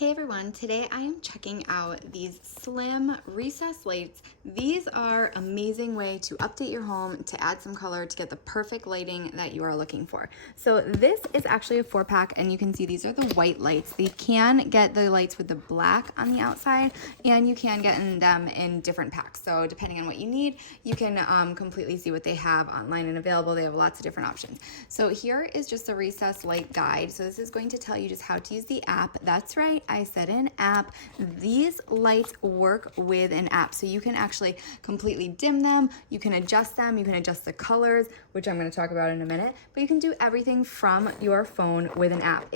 Hey everyone, today I am checking out these slim recessed lights. These are an amazing way to update your home, to add some color, to get the perfect lighting that you are looking for. So this is actually a 4-pack, and you can see these are the white lights. You can get the lights with the black on the outside, and you can get them in different packs. So depending on what you need, you can completely see what they have online and available. They have lots of different options. So here is just the recessed light guide. So this is going to tell you just how to use the app. That's right, I said an app. These lights work with an app, so you can actually completely dim them, you can adjust them, you can adjust the colors, which I'm going to talk about in a minute, but you can do everything from your phone with an app.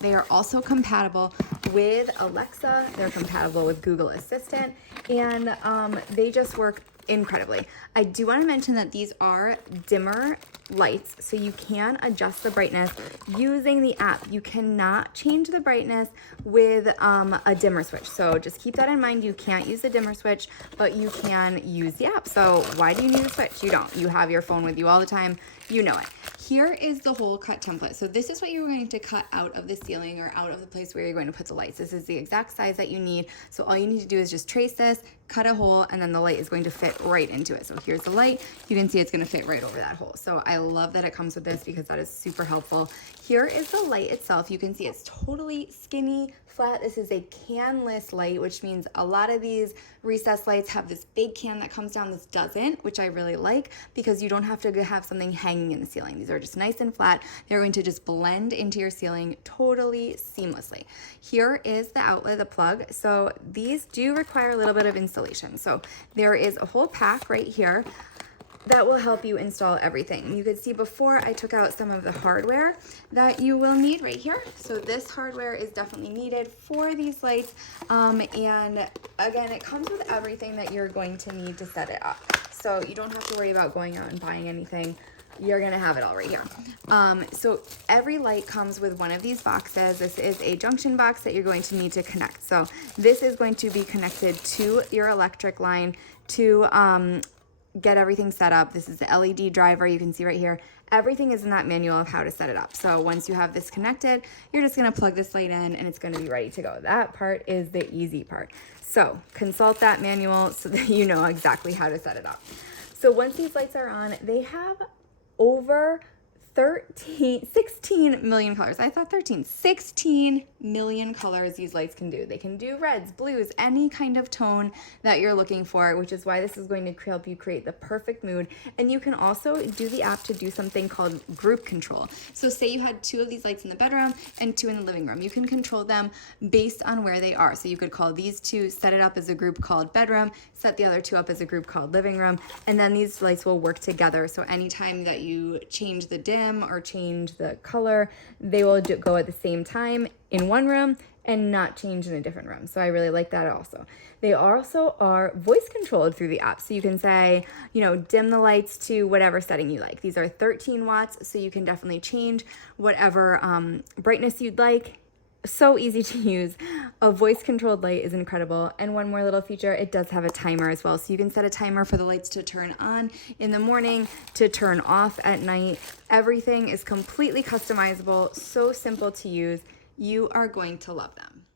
They are also compatible with Alexa, they're compatible with Google Assistant, and they just work incredibly. I do want to mention that these are dimmer lights, so you can adjust the brightness using the app. You cannot change the brightness with a dimmer switch, so just keep that in mind. You can't use the dimmer switch, but you can use the app. So why do you need a switch? You don't. You have your phone with you all the time. You know it. Here is the hole cut template. So this is what you're going to cut out of the ceiling or out of the place where you're going to put the lights. This is the exact size that you need. So all you need to do is just trace this, cut a hole, and then the light is going to fit right into it. So here's the light. You can see it's going to fit right over that hole. So I love that it comes with this because that is super helpful. Here is the light itself. You can see it's totally skinny, flat. This is a canless light, which means a lot of these recessed lights have this big can that comes down. This doesn't, which I really like because you don't have to have something hanging in the ceiling. These are just nice and flat. They're going to just blend into your ceiling totally seamlessly. Here is the outlet, the plug. So these do require a little bit of installation. So there is a whole pack right here that will help you install everything. You could see before I took out some of the hardware that you will need right here. So this hardware is definitely needed for these lights. And again, it comes with everything that you're going to need to set it up. So you don't have to worry about going out and buying anything. You're gonna have it all right here. So every light comes with one of these boxes. This is a junction box that you're going to need to connect. So this is going to be connected to your electric line to get everything set up. This is the LED driver. You can see right here, everything is in that manual of how to set it up. So once you have this connected, you're just gonna plug this light in and it's gonna be ready to go. That part is the easy part. So consult that manual so that you know exactly how to set it up. So once these lights are on, they have over 16 million colors. I thought 13, 16 million colors these lights can do. They can do reds, blues, any kind of tone that you're looking for, which is why this is going to help you create the perfect mood. And you can also do the app to do something called group control. So say you had 2 of these lights in the bedroom and 2 in the living room. You can control them based on where they are. So you could call these 2, set it up as a group called bedroom, set the other 2 up as a group called living room, and then these lights will work together. So anytime that you change the dim or change the color, they will go at the same time in one room and not change in a different room. So I really like that also. They also are voice controlled through the app. So you can say, dim the lights to whatever setting you like. These are 13 watts, so you can definitely change whatever brightness you'd like. So easy to use. A voice controlled light is incredible. And one more little feature, it does have a timer as well. So you can set a timer for the lights to turn on in the morning, to turn off at night. Everything is completely customizable, so simple to use. You are going to love them.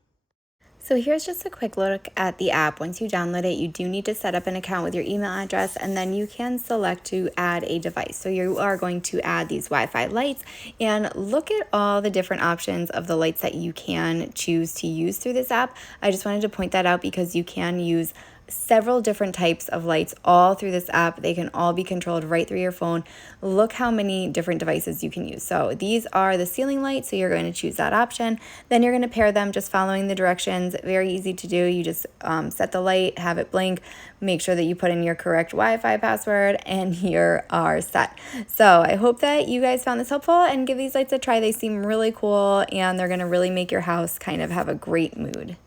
So here's just a quick look at the app. Once you download it, you do need to set up an account with your email address, and then you can select to add a device. So you are going to add these Wi-Fi lights, and look at all the different options of the lights that you can choose to use through this app. I just wanted to point that out because you can use several different types of lights all through this app. They can all be controlled right through your phone. Look how many different devices you can use. So these are the ceiling lights, so you're going to choose that option. Then you're going to pair them just following the directions. Very easy to do. You just set the light, have it blink, make sure that you put in your correct Wi-Fi password, and you are set. So I hope that you guys found this helpful and give these lights a try. They seem really cool, and they're going to really make your house kind of have a great mood.